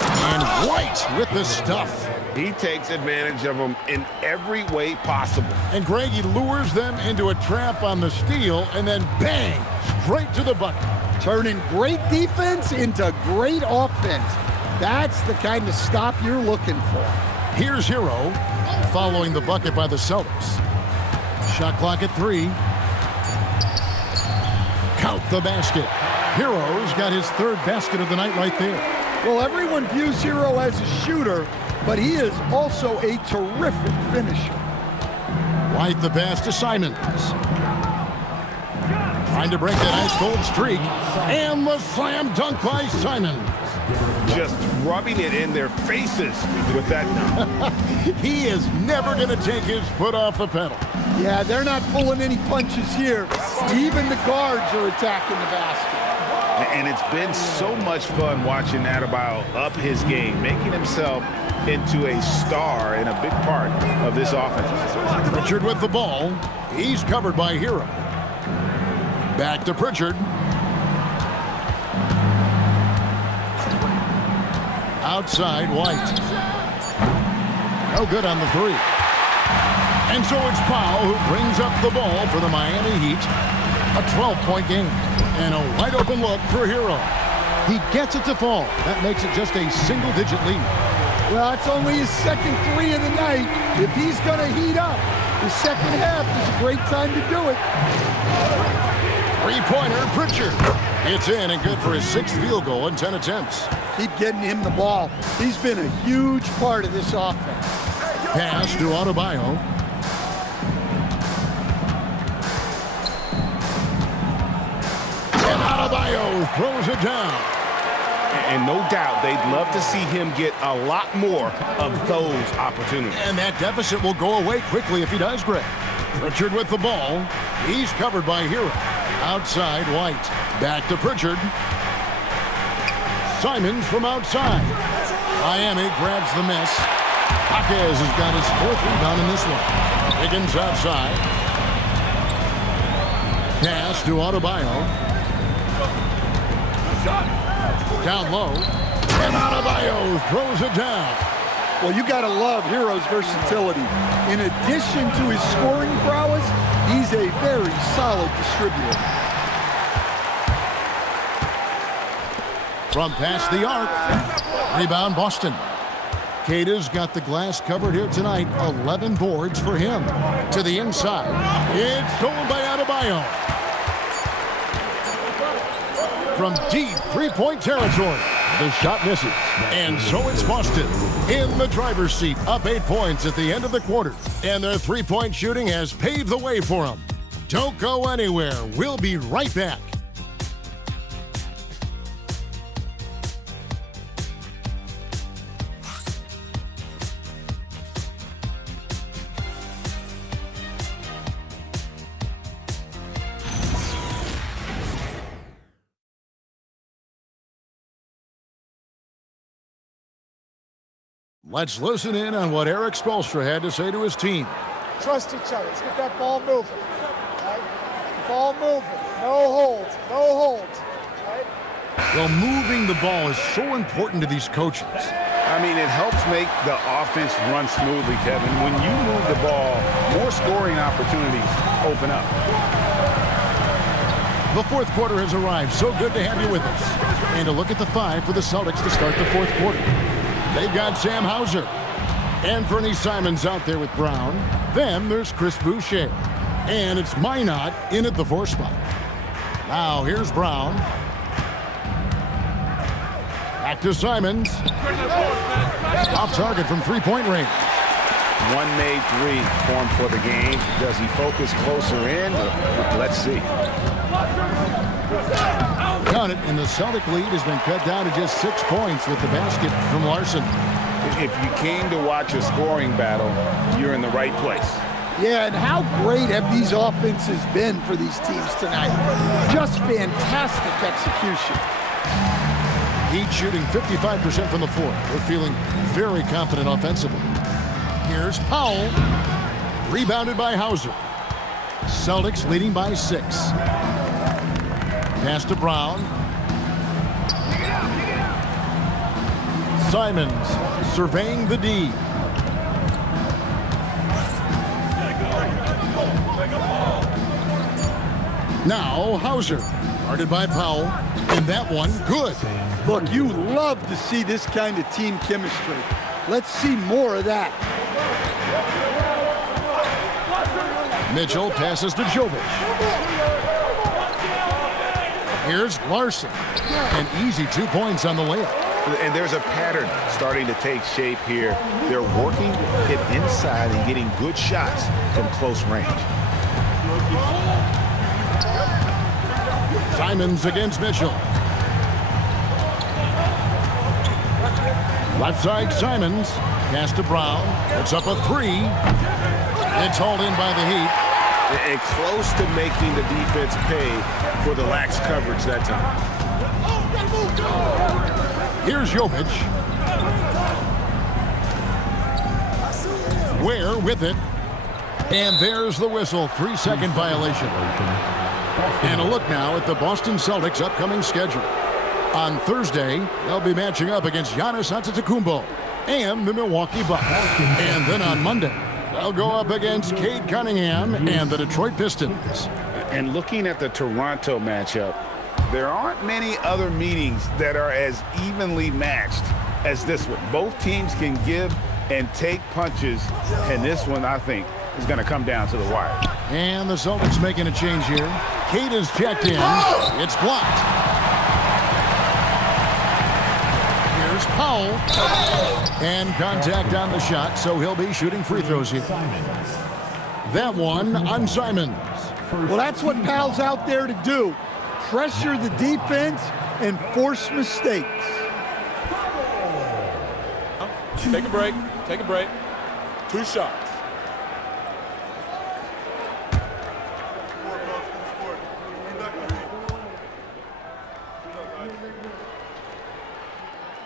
And White with the stuff. He takes advantage of them in every way possible. And Greg, he lures them into a trap on the steal, and then bang, straight to the bucket. Turning great defense into great offense. That's the kind of stop you're looking for. Here's Hero following the bucket by the Celtics. Shot clock at 3. Count the basket. Hero's got his 3rd basket of the night right there. Well, everyone views Hero as a shooter, but he is also a terrific finisher. White the pass to Simons. Trying to break that ice-cold streak. And the slam dunk by Simons. Just rubbing it in their faces with that dunk. He is never going to take his foot off the pedal. Yeah, they're not pulling any punches here. Even the guards are attacking the basket. And it's been so much fun watching Adebayo up his game, making himself into a star and a big part of this offense. Pritchard with the ball. He's covered by Hero. Back to Pritchard. Outside, White. No good on the 3. And so it's Powell who brings up the ball for the Miami Heat. A 12-point game. And a wide-open look for Hero. He gets it to fall. That makes it just a single-digit lead. Well, it's only his second 3 of the night. If he's going to heat up, the second half is a great time to do it. 3-pointer, Pritchard. It's in and good for his 6th field goal in 10 attempts. Keep getting him the ball. He's been a huge part of this offense. Pass to Adebayo. And Adebayo throws it down. And no doubt they'd love to see him get a lot more of those opportunities. And that deficit will go away quickly if he does, Greg. Pritchard with the ball. He's covered by Hero. Outside, White. Back to Pritchard. Simons from outside. Miami grabs the miss. Jaquez has got his 4th rebound in this one. Wiggins outside. Pass to Adebayo. Down low. And Adebayo throws it down. Well, you got to love Hero's versatility. In addition to his scoring prowess, he's a very solid distributor. From past the arc. Rebound, Boston. Queta's got the glass covered here tonight. 11 boards for him. To the inside. It's stolen by Adebayo. From deep 3-point territory. The shot misses. And so it's Boston in the driver's seat, up 8 points at the end of the quarter. And their 3-point shooting has paved the way for them. Don't go anywhere. We'll be right back. Let's listen in on what Eric Spoelstra had to say to his team. Trust each other. Let's get that ball moving. Right? Ball moving. No holds. No holds. Right? Well, moving the ball is so important to these coaches. I mean, it helps make the offense run smoothly, Kevin. When you move the ball, more scoring opportunities open up. The fourth quarter has arrived. So good to have you with us. And a look at the five for the Celtics to start the fourth quarter. They've got Sam Hauser and Fernie Simons out there with Brown. Then there's Chris Boucher. And it's Minot in at the 4 spot. Now here's Brown. Back to Simons. Off target from three-point range. One made three formed for the game. Does he focus closer in? Let's see. Count it, and the Celtic lead has been cut down to just 6 points with the basket from Larson. If you came to watch a scoring battle, you're in the right place. Yeah, and how great have these offenses been for these teams tonight? Just fantastic execution. Heat shooting 55% from the floor. They're feeling very confident offensively. Here's Powell. Rebounded by Hauser. Celtics leading by 6. Pass to Brown. Simons surveying the D. Now Hauser, guarded by Powell, and that one good. Look, you love to see this kind of team chemistry. Let's see more of that. Mitchell passes to Jovic. Here's Larson. An easy 2 points on the layup. And there's a pattern starting to take shape here. They're working it inside and getting good shots from close range. Simons against Mitchell. Left side Simons. Pass to Brown. It's up a 3. It's hauled in by the Heat. And close to making the defense pay for the lax coverage that time. Here's Jovic. Ware with it. And there's the whistle. 3-second violation. And a look now at the Boston Celtics' upcoming schedule. On Thursday, they'll be matching up against Giannis Antetokounmpo and the Milwaukee Bucks. And then on Monday, they'll go up against Cade Cunningham and the Detroit Pistons. And looking at the Toronto matchup, there aren't many other meetings that are as evenly matched as this one. Both teams can give and take punches, and this one, I think, is going to come down to the wire. And the Celtics making a change here. Cade is checked in. It's blocked. Here's Powell. And contact on the shot, so he'll be shooting free throws here. That one on Simons. Well, that's what Powell's out there to do. Pressure the defense and force mistakes. Take a break. Take a break. 2 shots.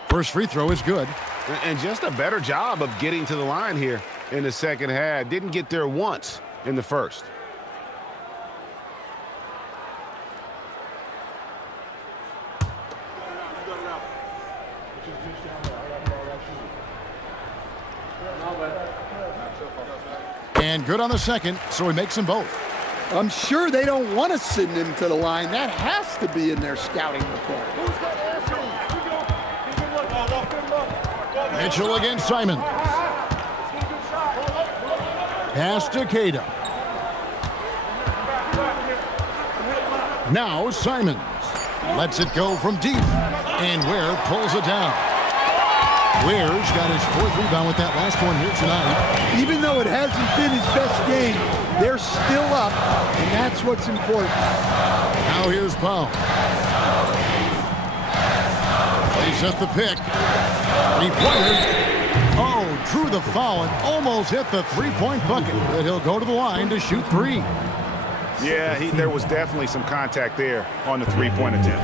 First free throw is good. And just a better job of getting to the line here in the second half. Didn't get there once in the first. And good on the second, so he makes them both. I'm sure they don't want to send him to the line. That has to be in their scouting report. Mitchell against Simons. Pass to Queta. Now Simons lets it go from deep, and Ware pulls it down. Ware's got his 4th rebound with that last one here tonight. Even though it hasn't been his best game, They're still up, and that's what's important. Now here's Powell. They set the pick. Three-pointer. Oh, drew the foul and almost hit the three-point bucket. But he'll go to the line to shoot three. Yeah, there was definitely some contact there on the three-point attempt.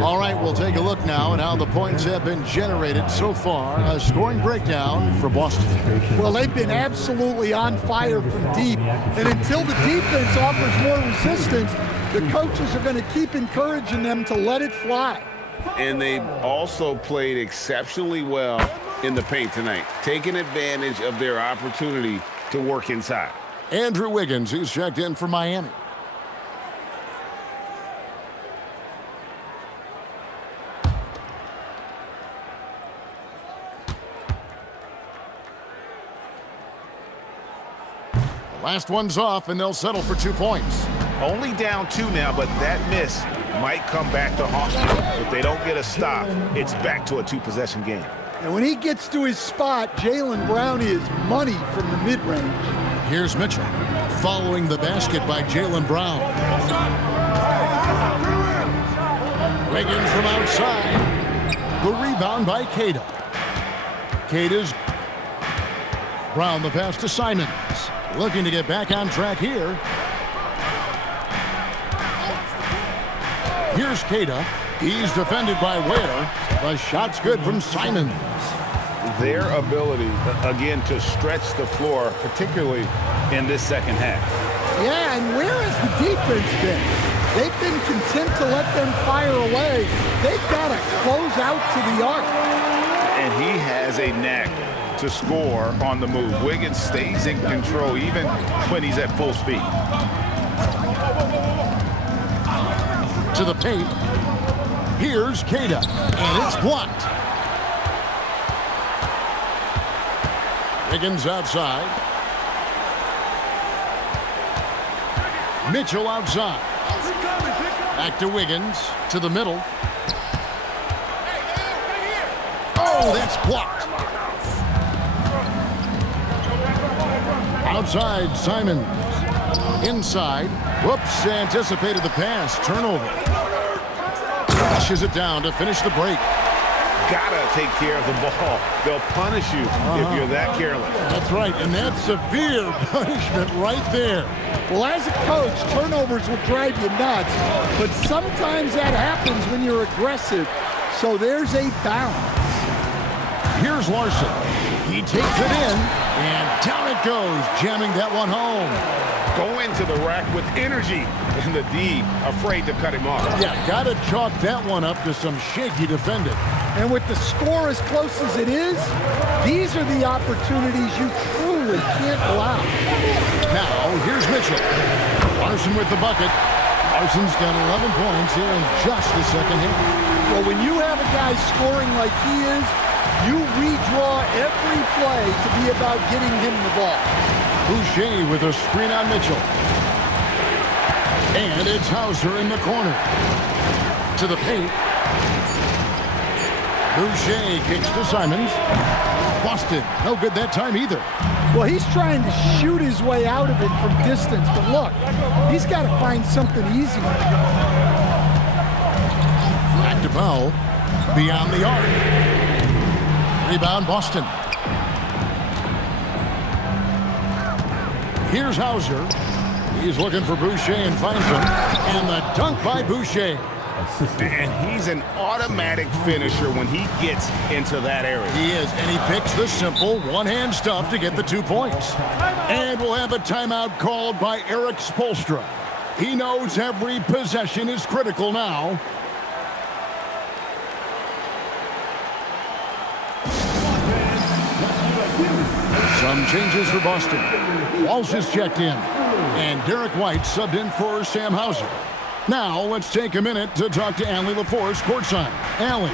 All right, we'll take a look now at how the points have been generated so far. A scoring breakdown for Boston. Well, they've been absolutely on fire from deep. And until the defense offers more resistance, the coaches are going to keep encouraging them to let it fly. And they've also played exceptionally well in the paint tonight, taking advantage of their opportunity to work inside. Andrew Wiggins, he's checked in for Miami. The last one's off, and they'll settle for 2 points. Only down 2 now, but that miss might come back to haunt them. If they don't get a stop, it's back to a 2-possession game. And when he gets to his spot, Jaylen Brown is money from the mid-range. Here's Mitchell, following the basket by Jaylen Brown. Wiggins from outside. The rebound by Cada. Cada's Brown, the pass to Simons. Looking to get back on track here. Here's Cada. He's defended by Ware. The shot's good from Simons. Their ability, again, to stretch the floor, particularly in this second half. Yeah, and where has the defense been? They've been content to let them fire away. They've got to close out to the arc. And he has a knack to score on the move. Wiggins stays in control even when he's at full speed. To the paint. Here's Cada, and it's blocked. Wiggins outside. Mitchell outside. Back to Wiggins, to the middle. Oh, that's blocked. Outside, Simons. Inside. Whoops, anticipated the pass. Turnover. Flushes it down to finish the break. Gotta take care of the ball. They'll punish you if you're that careless. That's right, and that's severe punishment right there. Well, as a coach, turnovers will drive you nuts, but sometimes that happens when you're aggressive. So there's a balance. Here's Larson. He takes it in, and down it goes, jamming that one home. Go into the rack with energy, and the D afraid to cut him off. Yeah, gotta chalk that one up to some shaky defending. And with the score as close as it is, these are the opportunities you truly can't allow. Now, here's Mitchell. Larson with the bucket. Larson's got 11 points here in just the second half. Well, when you have a guy scoring like he is, you redraw every play to be about getting him the ball. Boucher with a screen on Mitchell. And it's Hauser in the corner. To the paint. Boucher kicks to Simons. Boston, no good that time either. Well, he's trying to shoot his way out of it from distance, but look, he's got to find something easy. Back to Powell. Beyond the arc. Rebound, Boston. Here's Hauser. He's looking for Boucher and finds him. And the dunk by Boucher. And he's an automatic finisher when he gets into that area. He is, and he picks the simple one-hand stuff to get the 2 points. And we'll have a timeout called by Eric Spoelstra. He knows every possession is critical now. Some changes for Boston. Walsh is checked in, and Derek White subbed in for Sam Hauser. Now, let's take a minute to talk to Allie LaForce courtside. Allie.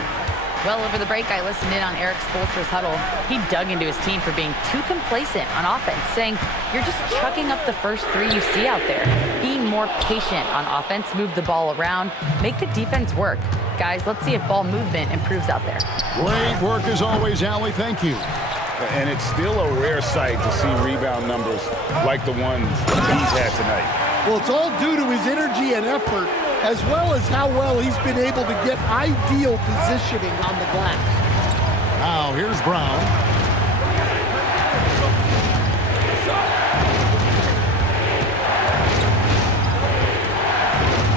Well, over the break, I listened in on Eric Spoelstra's huddle. He dug into his team for being too complacent on offense, saying, you're just chucking up the first 3 you see out there. Being more patient on offense, move the ball around, make the defense work. Guys, let's see if ball movement improves out there. Great work as always, Allie. Thank you. And it's still a rare sight to see rebound numbers like the ones he's had tonight. Well, it's all due to his energy and effort, as well as how well he's been able to get ideal positioning on the glass. Now here's Brown.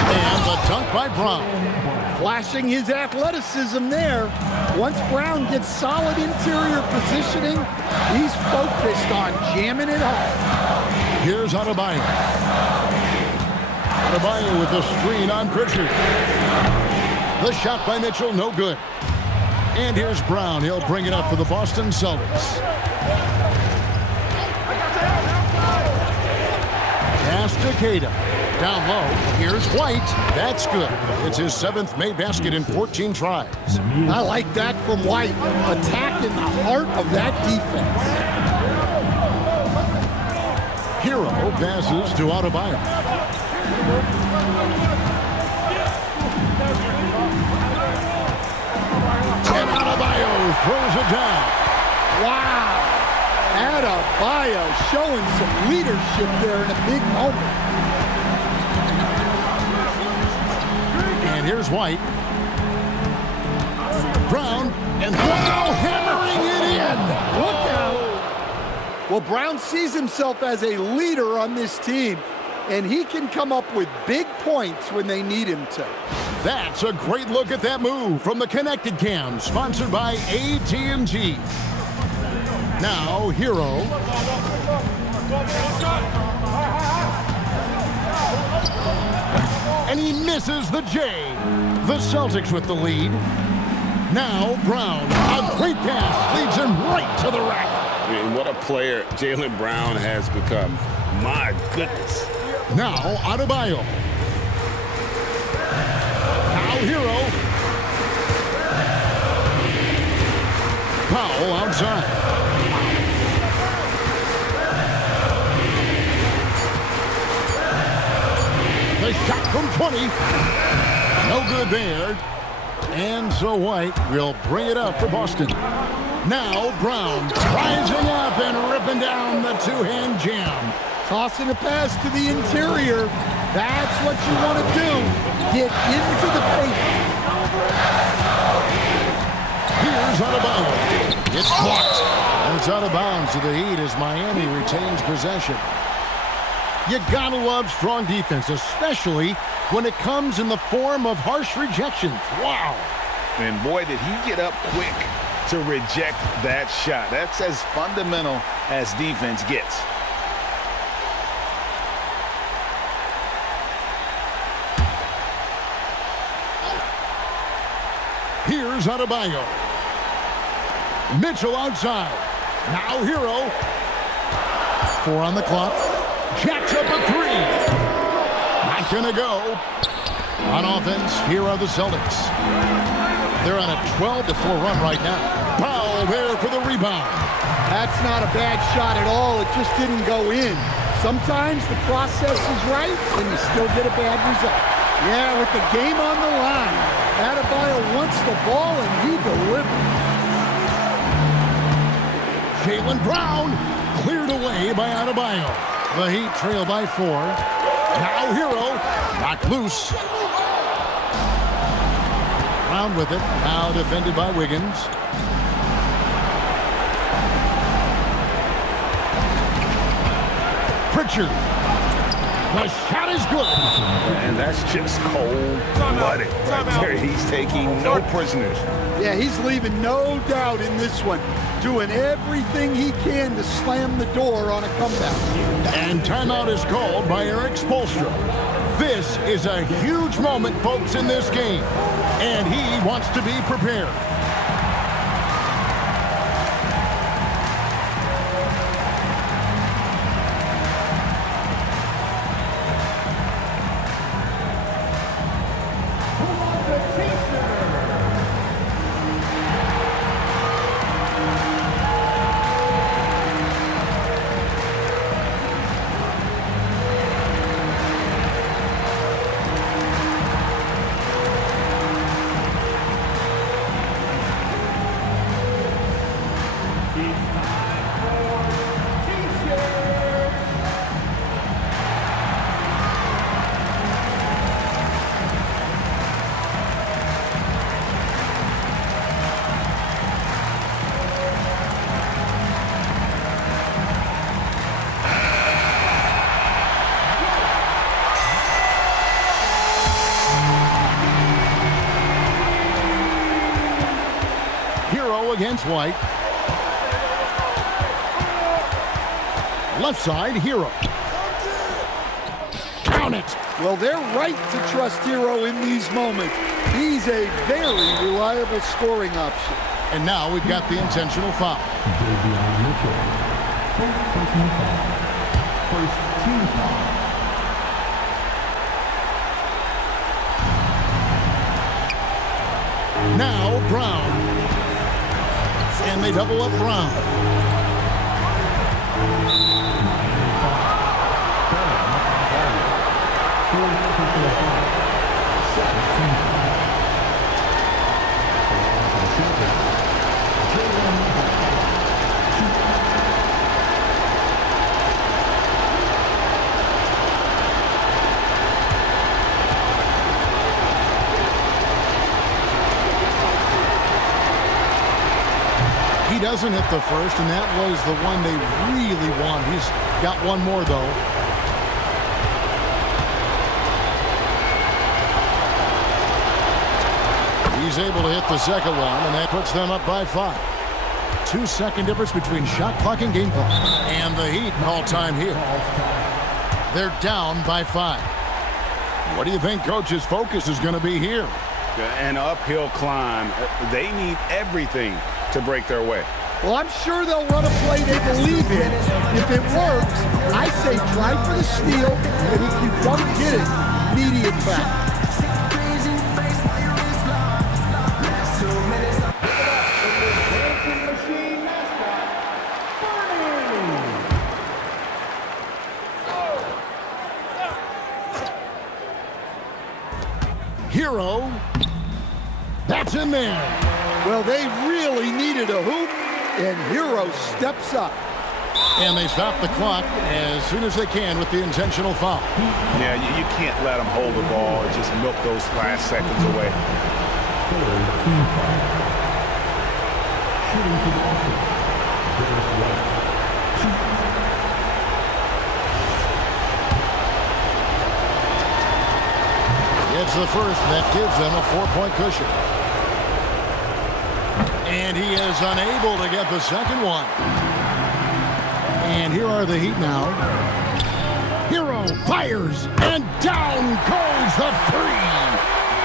And the dunk by Brown. Flashing his athleticism there. Once Brown gets solid interior positioning, he's focused on jamming it home. Here's Adebayo. Adebayo with the screen on Pritchard. The shot by Mitchell, no good. And here's Brown. He'll bring it up for the Boston Celtics. Pass to Queta. Down low. Here's White. That's good. It's his 7th made basket in 14 tries. I like that from White. Attacking the heart of that defense. Hero passes to Adebayo. And Adebayo throws it down. Wow. Adebayo showing some leadership there in a big moment. And here's White. Brown, and wow, hammering it in. Look out. Well, Brown sees himself as a leader on this team, and he can come up with big points when they need him to. That's a great look at that move from the Connected Cam, sponsored by AT&T. Now, Hero. And he misses the J. The Celtics with the lead. Now Brown, a great pass, leads him right to the rack. And what a player Jaylen Brown has become. My goodness. Now Adebayo. Now Hero. Powell outside. The shot from 20. No good there. And so White will bring it up for Boston. Now Brown rising up and ripping down the two-hand jam. Tossing a pass to the interior. That's what you want to do. Get into the paint. Here's Adebayo. It's blocked. And it's out of bounds to the Heat as Miami retains possession. You gotta love strong defense, especially when it comes in the form of harsh rejections. Wow. And boy, did he get up quick to reject that shot. That's as fundamental as defense gets. Here's Adebayo. Mitchell outside. Now Hero. 4 on the clock. Jacks up a 3. Not gonna go. On offense, here are the Celtics. They're on a 12-4 run right now. Powell there for the rebound. That's not a bad shot at all. It just didn't go in. Sometimes the process is right and you still get a bad result. Yeah, with the game on the line, Adebayo wants the ball and he delivers. Jaylen Brown cleared away by Adebayo. The Heat trail by 4. Now Hero, knocked loose. Brown with it, now defended by Wiggins. Pritchard. The shot is good. And that's just cold-blooded right there. He's taking no prisoners. Yeah, he's leaving no doubt in this one. Doing everything he can to slam the door on a comeback. And timeout is called by Eric Spoelstra. This is a huge moment, folks, in this game. And he wants to be prepared. Hero against White. Left side, Hero. Count it. Well, they're right to trust Hero in these moments. He's a very reliable scoring option. And now we've got the intentional foul. First team foul. Now Brown. And they double up Brown. He doesn't hit the first, and that was the one they really want. He's got one more, though. He's able to hit the second one, and that puts them up by 5. 2-second difference between shot clock and game clock. And the Heat call time here. They're down by 5. What do you think Coach's focus is going to be here? An uphill climb. They need everything to break their way. Well, I'm sure they'll run a play they believe in. If it works, I say try for the steal, and if you don't get it, immediate foul. Hero. That's in there. Well, they really needed a hoop, and Hero steps up. And they stop the clock as soon as they can with the intentional foul. Yeah, you can't let them hold the ball and just milk those last seconds away. Third team foul. Shooting to Boston. Derek White. It's the first that gives them a 4-point cushion. And he is unable to get the second one. And here are the Heat now. Hero fires, and down goes the three.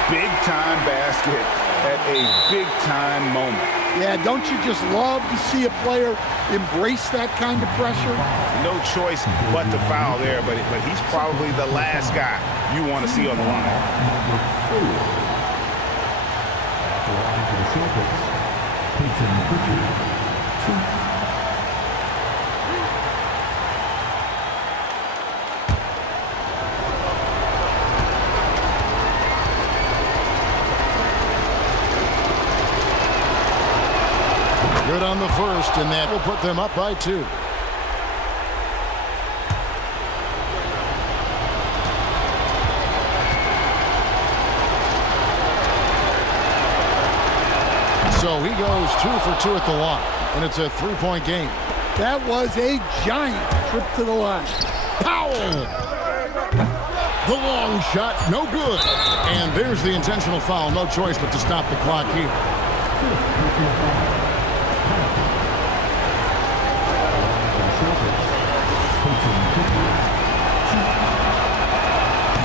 Big-time basket at a big-time moment. Yeah, don't you just love to see a player embrace that kind of pressure? No choice but to foul there, but he's probably the last guy you want to see on the line. Number 4. At the line for the Celtics, Pritchard. Good on the first, and that will put them up by 2. So he goes 2 for 2 at the line, and it's a 3-point game. That was a giant trip to the line. Powell! The long shot, no good. And there's the intentional foul. No choice but to stop the clock here.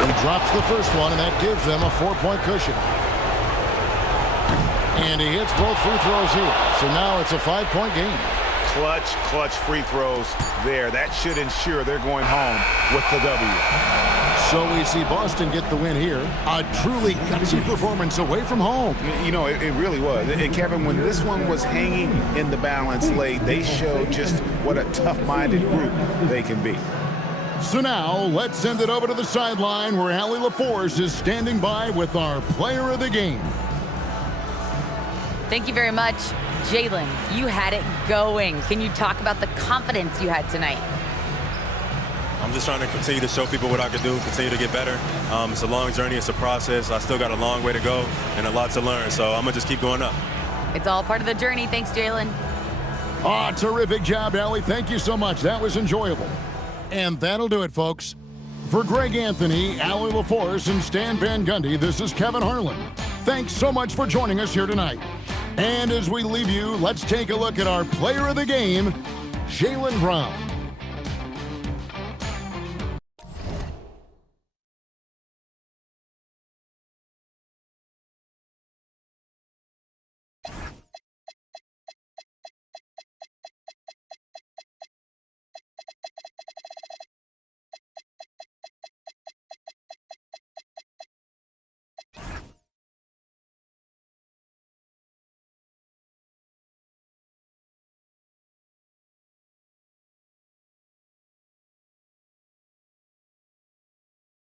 He drops the first one, and that gives them a 4-point cushion. And he hits both free throws here. So now it's a 5-point game. Clutch free throws there. That should ensure they're going home with the W. So we see Boston get the win here. A truly gutsy performance away from home. You know, it really was. And Kevin, when this one was hanging in the balance late, they showed just what a tough-minded group they can be. So now, let's send it over to the sideline where Allie LaForce is standing by with our player of the game. Thank you very much. Jalen, you had it going. Can you talk about the confidence you had tonight? I'm just trying to continue to show people what I can do, continue to get better. It's a long journey. It's a process. I still got a long way to go and a lot to learn, so I'm going to just keep going up. It's all part of the journey. Thanks, Jalen. Ah, terrific job, Allie. Thank you so much. That was enjoyable. And that'll do it, folks. For Greg Anthony, Allie LaForce, and Stan Van Gundy, this is Kevin Harlan. Thanks so much for joining us here tonight. And as we leave you, let's take a look at our player of the game, Jaylen Brown.